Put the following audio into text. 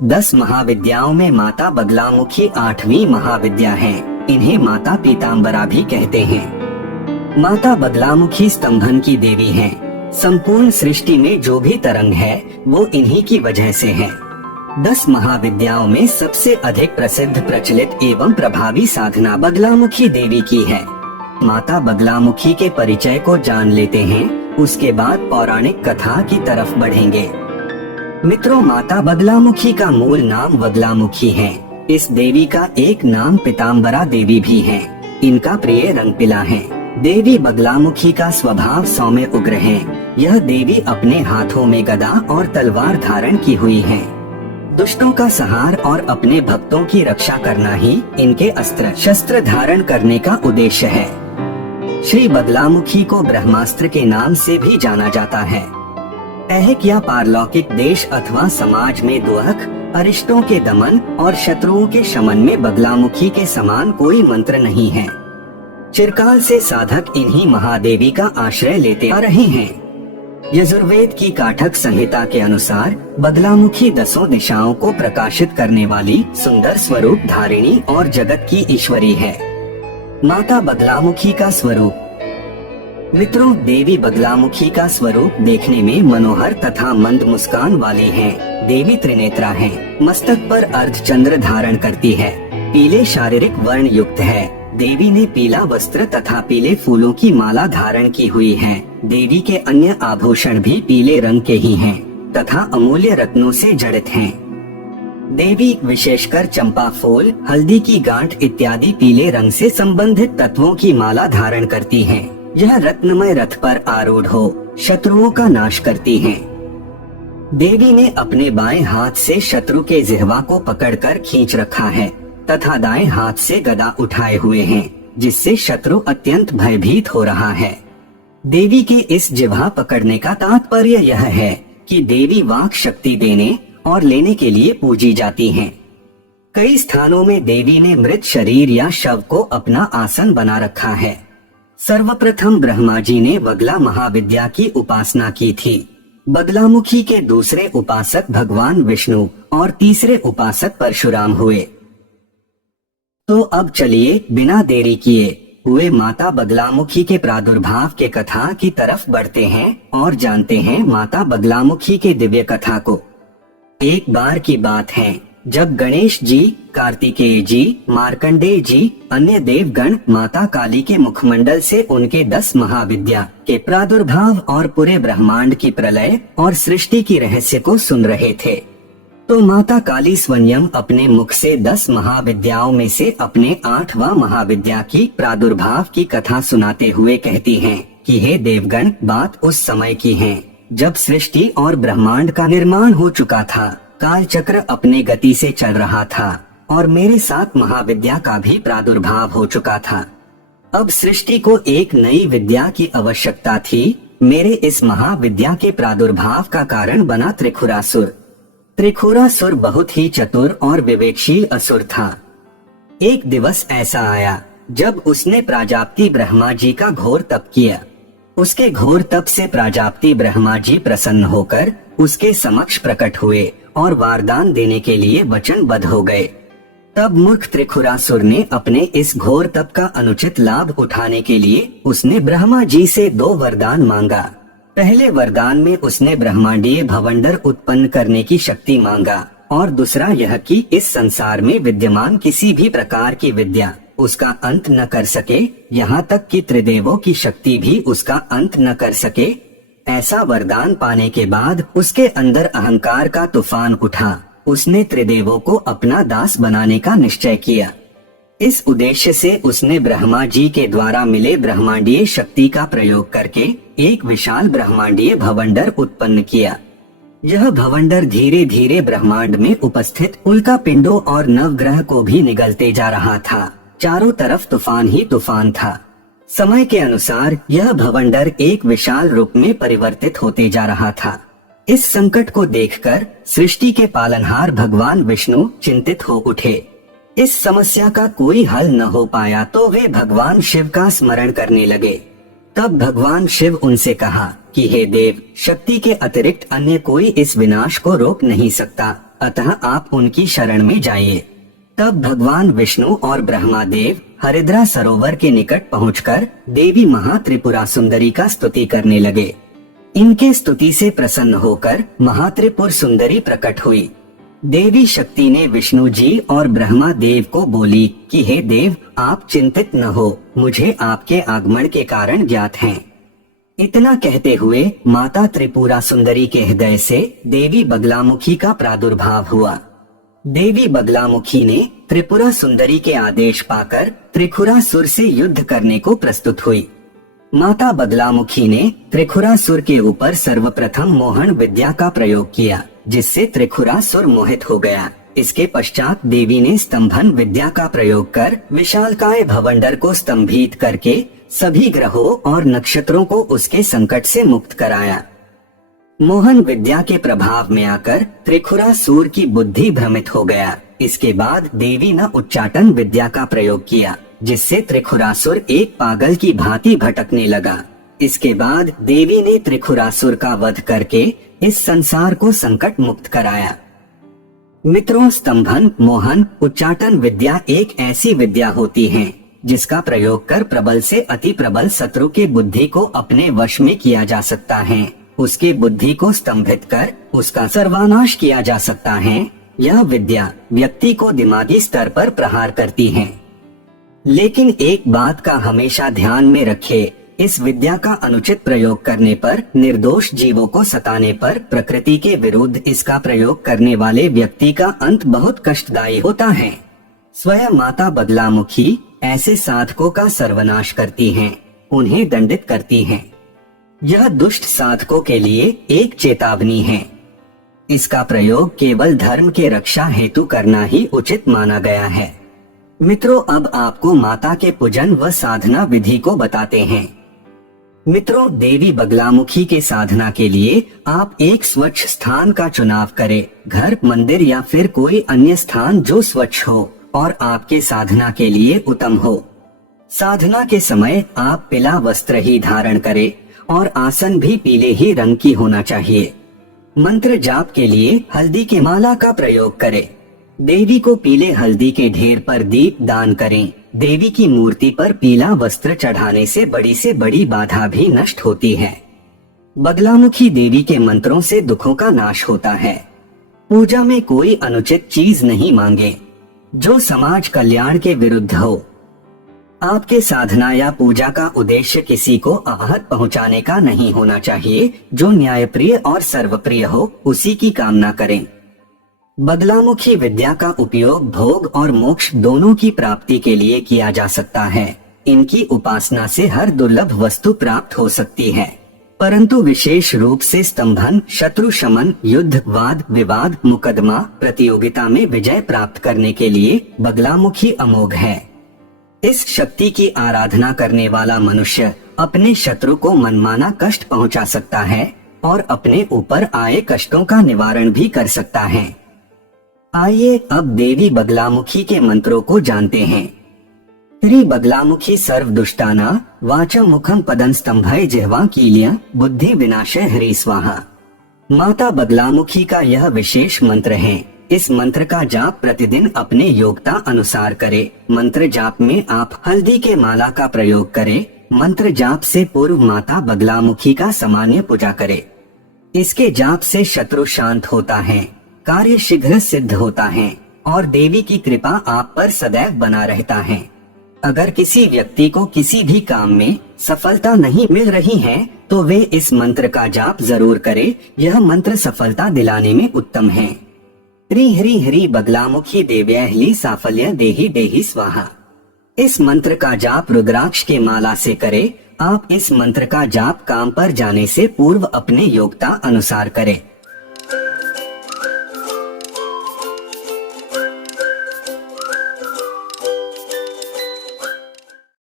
10 महाविद्याओं में माता बगलामुखी 8वीं महाविद्या है। इन्हें माता पीताम्बरा भी कहते हैं। माता बगलामुखी स्तंभन की देवी हैं। संपूर्ण सृष्टि में जो भी तरंग है वो इन्हीं की वजह से है। 10 महाविद्याओं में सबसे अधिक प्रसिद्ध, प्रचलित एवं प्रभावी साधना बगलामुखी देवी की है। माता बगलामुखी के परिचय को जान लेते हैं, उसके बाद पौराणिक कथा की तरफ बढ़ेंगे। मित्रों, माता बगलामुखी का मूल नाम बगलामुखी है। इस देवी का एक नाम पीताम्बरा देवी भी है। इनका प्रिय रंग पीला है। देवी बगलामुखी का स्वभाव सौम्य उग्र है। यह देवी अपने हाथों में गदा और तलवार धारण की हुई है। दुष्टों का संहार और अपने भक्तों की रक्षा करना ही इनके अस्त्र शस्त्र धारण करने का उद्देश्य है। श्री बगलामुखी को ब्रह्मास्त्र के नाम से भी जाना जाता है। ऐहिक या पारलौकिक देश अथवा समाज में दुख, अरिष्टों के दमन और शत्रुओं के शमन में बगलामुखी के समान कोई मंत्र नहीं है। चिरकाल से साधक इन्हीं महादेवी का आश्रय लेते आ रहे हैं। यजुर्वेद की काठक संहिता के अनुसार बगलामुखी 10 दिशाओं को प्रकाशित करने वाली सुंदर स्वरूप धारिणी और जगत की ईश्वरी है। माता बगलामुखी का स्वरूप। मित्रों, देवी बगलामुखी का स्वरूप देखने में मनोहर तथा मंद मुस्कान वाली है। देवी त्रिनेत्रा है। मस्तक पर अर्धचंद्र धारण करती है। पीले शारीरिक वर्ण युक्त है। देवी ने पीला वस्त्र तथा पीले फूलों की माला धारण की हुई है। देवी के अन्य आभूषण भी पीले रंग के ही हैं तथा अमूल्य रत्नों से जड़ित हैं। देवी विशेषकर चंपा फूल, हल्दी की गांठ इत्यादि पीले रंग से संबंधित तत्वों की माला धारण करती है। यह रत्नमय रथ पर आरूढ़ हो शत्रुओं का नाश करती हैं। देवी ने अपने बाएं हाथ से शत्रु के जिह्वा को पकड़कर खींच रखा है तथा दाएं हाथ से गदा उठाए हुए हैं, जिससे शत्रु अत्यंत भयभीत हो रहा है। देवी के इस जिह्वा पकड़ने का तात्पर्य यह है कि देवी वाक शक्ति देने और लेने के लिए पूजी जाती हैं। कई स्थानों में देवी ने मृत शरीर या शव को अपना आसन बना रखा है। सर्वप्रथम ब्रह्मा जी ने बगला महाविद्या की उपासना की थी। बगलामुखी के दूसरे उपासक भगवान विष्णु और तीसरे उपासक परशुराम हुए। तो अब चलिए बिना देरी किए हुए माता बगलामुखी के प्रादुर्भाव के कथा की तरफ बढ़ते हैं और जानते हैं माता बगलामुखी के दिव्य कथा को। एक बार की बात है जब गणेश जी, कार्तिकेय जी, मार्कंडेय जी, अन्य देवगण माता काली के मुखमंडल से उनके 10 महाविद्या के प्रादुर्भाव और पूरे ब्रह्मांड की प्रलय और सृष्टि की रहस्य को सुन रहे थे, तो माता काली स्वयं अपने मुख से 10 महाविद्याओं में से अपने 8वां महाविद्या की प्रादुर्भाव की कथा सुनाते हुए कहती हैं कि हे देवगण, बात उस समय की है जब सृष्टि और ब्रह्मांड का निर्माण हो चुका था। काल चक्र अपने गति से चल रहा था और मेरे 7 महाविद्या का भी प्रादुर्भाव हो चुका था। अब सृष्टि को एक नई विद्या की आवश्यकता थी। मेरे इस महाविद्या के प्रादुर्भाव का कारण बना त्रिखुरासुर। त्रिखुरासुर बहुत ही चतुर और विवेकशील असुर था। एक दिवस ऐसा आया जब उसने प्राजापति ब्रह्मा जी का घोर तप किया। उसके घोर तप से प्राजापति ब्रह्मा जी प्रसन्न होकर उसके समक्ष प्रकट हुए और वरदान देने के लिए वचनबद्ध हो गए। तब मूर्ख त्रिखुरासुर ने अपने इस घोर तप का अनुचित लाभ उठाने के लिए उसने ब्रह्मा जी से 2 वरदान मांगा। पहले वरदान में उसने ब्रह्मांडीय भवंडर उत्पन्न करने की शक्ति मांगा और दूसरा यह कि इस संसार में विद्यमान किसी भी प्रकार की विद्या उसका अंत न कर सके, यहाँ तक कि त्रिदेवों की शक्ति भी उसका अंत न कर सके। ऐसा वरदान पाने के बाद उसके अंदर अहंकार का तूफान उठा। उसने त्रिदेवों को अपना दास बनाने का निश्चय किया। इस उद्देश्य से उसने ब्रह्मा जी के द्वारा मिले ब्रह्मांडीय शक्ति का प्रयोग करके एक विशाल ब्रह्मांडीय भवंडर उत्पन्न किया। यह भवंडर धीरे धीरे ब्रह्मांड में उपस्थित उल्का पिंडों और नवग्रह को भी निगलते जा रहा था। चारों तरफ तूफान ही तूफान था। समय के अनुसार यह भवंडर एक विशाल रूप में परिवर्तित होते जा रहा था। इस संकट को देखकर सृष्टि के पालनहार भगवान विष्णु चिंतित हो उठे। इस समस्या का कोई हल न हो पाया तो वे भगवान शिव का स्मरण करने लगे। तब भगवान शिव उनसे कहा कि हे देव, शक्ति के अतिरिक्त अन्य कोई इस विनाश को रोक नहीं सकता। अतः आप उनकी शरण में जाइए। तब भगवान विष्णु और ब्रह्मादेव हरिद्रा सरोवर के निकट पहुंचकर देवी महात्रिपुरा सुंदरी का स्तुति करने लगे। इनके स्तुति से प्रसन्न होकर महात्रिपुर सुंदरी प्रकट हुई। देवी शक्ति ने विष्णु जी और ब्रह्मा देव को बोली कि हे देव, आप चिंतित न हो, मुझे आपके आगमन के कारण ज्ञात हैं। इतना कहते हुए माता त्रिपुरा सुंदरी के हृदय से देवी बगलामुखी का प्रादुर्भाव हुआ। देवी बगलामुखी ने त्रिपुरा सुंदरी के आदेश पाकर त्रिखुरासुर से युद्ध करने को प्रस्तुत हुई। माता बगलामुखी ने त्रिखुरासुर के ऊपर सर्वप्रथम मोहन विद्या का प्रयोग किया, जिससे त्रिखुरासुर मोहित हो गया। इसके पश्चात देवी ने स्तंभन विद्या का प्रयोग कर विशालकाय भवंडर को स्तंभित करके सभी ग्रहों और नक्षत्रों को उसके संकट से मुक्त कराया। मोहन विद्या के प्रभाव में आकर त्रिखुरासुर की बुद्धि भ्रमित हो गया। इसके बाद देवी ने उच्चाटन विद्या का प्रयोग किया, जिससे त्रिखुरासुर एक पागल की भांति भटकने लगा। इसके बाद देवी ने त्रिखुरासुर का वध करके इस संसार को संकट मुक्त कराया। मित्रों, स्तंभन, मोहन, उच्चाटन विद्या एक ऐसी विद्या होती है जिसका प्रयोग कर प्रबल से अति प्रबल शत्रु के बुद्धि को अपने वश में किया जा सकता है। उसके बुद्धि को स्तंभित कर उसका सर्वनाश किया जा सकता है। यह विद्या व्यक्ति को दिमागी स्तर पर प्रहार करती है। लेकिन एक बात का हमेशा ध्यान में रखें, इस विद्या का अनुचित प्रयोग करने पर, निर्दोष जीवों को सताने पर, प्रकृति के विरुद्ध इसका प्रयोग करने वाले व्यक्ति का अंत बहुत कष्टदायी होता है। स्वयं माता बगलामुखी ऐसे साधकों का सर्वनाश करती हैं, उन्हें दंडित करती हैं। यह दुष्ट साधकों के लिए एक चेतावनी है। इसका प्रयोग केवल धर्म के रक्षा हेतु करना ही उचित माना गया है। मित्रों, अब आपको माता के पूजन व साधना विधि को बताते हैं। मित्रों, देवी बगलामुखी के साधना के लिए आप एक स्वच्छ स्थान का चुनाव करें। घर, मंदिर या फिर कोई अन्य स्थान जो स्वच्छ हो और आपके साधना के लिए उत्तम हो। साधना के समय आप पीला वस्त्र ही धारण करें और आसन भी पीले ही रंग की होना चाहिए। मंत्र जाप के लिए हल्दी की माला का प्रयोग करें। देवी को पीले हल्दी के ढेर पर दीप दान करें। देवी की मूर्ति पर पीला वस्त्र चढ़ाने से बड़ी बाधा भी नष्ट होती है। बगलामुखी देवी के मंत्रों से दुखों का नाश होता है। पूजा में कोई अनुचित चीज नहीं मांगे जो समाज कल्याण के विरुद्ध हो। आपके साधना या पूजा का उद्देश्य किसी को आहत पहुंचाने का नहीं होना चाहिए। जो न्यायप्रिय और सर्वप्रिय हो उसी की कामना करें। बगलामुखी विद्या का उपयोग भोग और मोक्ष दोनों की प्राप्ति के लिए किया जा सकता है। इनकी उपासना से हर दुर्लभ वस्तु प्राप्त हो सकती है, परंतु विशेष रूप से स्तंभन, शत्रु शमन, युद्ध, वाद विवाद, मुकदमा, प्रतियोगिता में विजय प्राप्त करने के लिए बगलामुखी अमोघ है। इस शक्ति की आराधना करने वाला मनुष्य अपने शत्रु को मनमाना कष्ट पहुंचा सकता है और अपने ऊपर आए कष्टों का निवारण भी कर सकता है। आइए अब देवी बगलामुखी के मंत्रों को जानते हैं। श्री बगलामुखी सर्व दुष्टाना वाचा मुखम पदन स्तंभय जिह्वा कील्य बुद्धि विनाशय हरि स्वाहा। माता बगलामुखी का यह विशेष मंत्र है। इस मंत्र का जाप प्रतिदिन अपने योग्यता अनुसार करें। मंत्र जाप में आप हल्दी के माला का प्रयोग करें। मंत्र जाप से पूर्व माता बगलामुखी का सामान्य पूजा करें। इसके जाप से शत्रु शांत होता है, कार्य शीघ्र सिद्ध होता है और देवी की कृपा आप पर सदैव बना रहता है। अगर किसी व्यक्ति को किसी भी काम में सफलता नहीं मिल रही है तो वे इस मंत्र का जाप जरूर करें। यह मंत्र सफलता दिलाने में उत्तम है। ह्री हरि हरि बगलामुखी देव्याहली साफल्य देहि देहि स्वाहा। इस मंत्र का जाप रुद्राक्ष के माला से करें। आप इस मंत्र का जाप काम पर जाने से पूर्व अपने योग्यता अनुसार करें।